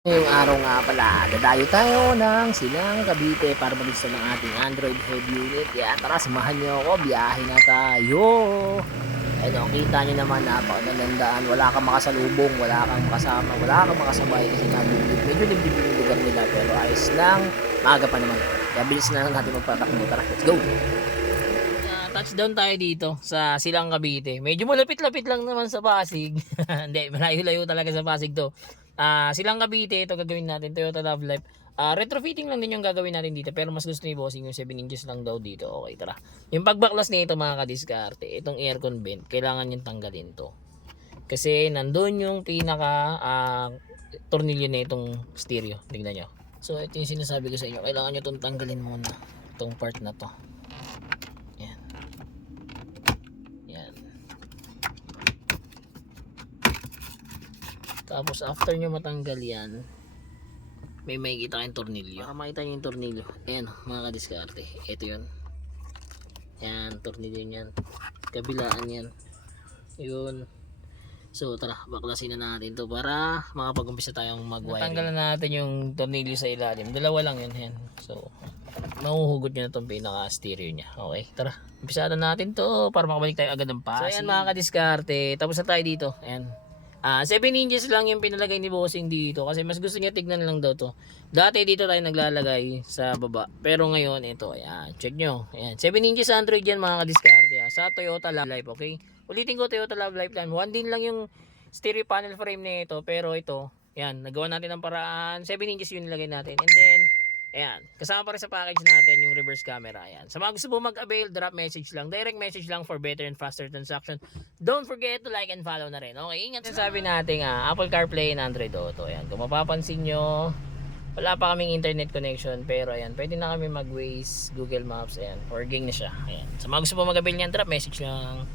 Ngayong araw nga pala, dadayo tayo ng Silang Cavite para mag-install ng ating Android head unit. Kaya tara, samahan niyo ako, biyahe na tayo. Ayun, kita niyo naman, napakagandaan. Wala kang makasalubong, wala kang makasama, wala kang makasabay kasi nabibig. Medyo dibdib yung lugar nila pero ayos lang. Maaga pa naman. Kaya bilis na lang natin magpatakbo. Tara, let's go! Touchdown tayo dito sa Silang Cavite. Medyo malapit-lapit lang naman sa Pasig. Hindi, malayo-layo talaga sa Pasig to. Silang Cavite, ito gagawin natin, Toyota Love Life. Retrofitting lang din yung gagawin natin dito, pero mas gusto ni Bossing yung 7 inches lang daw dito. Okay, tara. Yung pagbaklas nito mga kadiskarte, itong aircon vent, kailangan yung tanggalin to. Kasi nandun yung pinaka tornilyo na itong stereo. Tingnan nyo. So ito yung sinasabi ko sa inyo, kailangan nyo itong tanggalin muna. Itong part na to. Yan. Yan. Tapos after nyo matanggal yan, may makikita kayong tornilyo. Para makita nyo yung tornilyo, ayan mga kadiskarte, ito yun. Yan, tornilyo yan. Kabilaan yan. Yun. So tara, baklasin na natin to para makapag-umpisa tayong mag-wiring. Natanggalan natin yung tornilyo sa ilalim. Dalawa lang yun. Yan. So mahuhugot nyo na itong pinaka stereo nya. Okay, tara, umpisa na natin to para makabalik tayo agad ng Pasig. So ayan mga kadiskarte, tapos na tayo dito. Ayan. 7 inches lang yung pinalagay ni Bossing dito kasi mas gusto niya tignan lang daw to. Dati dito tayo naglalagay sa baba, pero ngayon ito, ayan, check nyo. Ayan, 7 inches Android yan mga kadiskarte sa Toyota Love Life. Okay, ulitin ko, Toyota Love Life yan. 1 din lang yung stereo panel frame nito, pero ito, ayan, nagawa natin ng paraan. 7 inches yung nilagay natin, and then ayan, kasama pa rin sa package natin yung reverse camera. Ayan. Sa mga gusto po mag-avail, drop message lang. Direct message lang for better and faster transaction. Don't forget to like and follow na rin. Okay, ingat sa sabi natin Apple CarPlay and Android Auto. Ayan, kung mapapansin nyo, wala pa kaming internet connection. Pero ayan, pwede na kami mag-Waze, Google Maps. Ayan, working na siya. Ayan. Sa mga gusto po mag-avail niyan, drop message lang.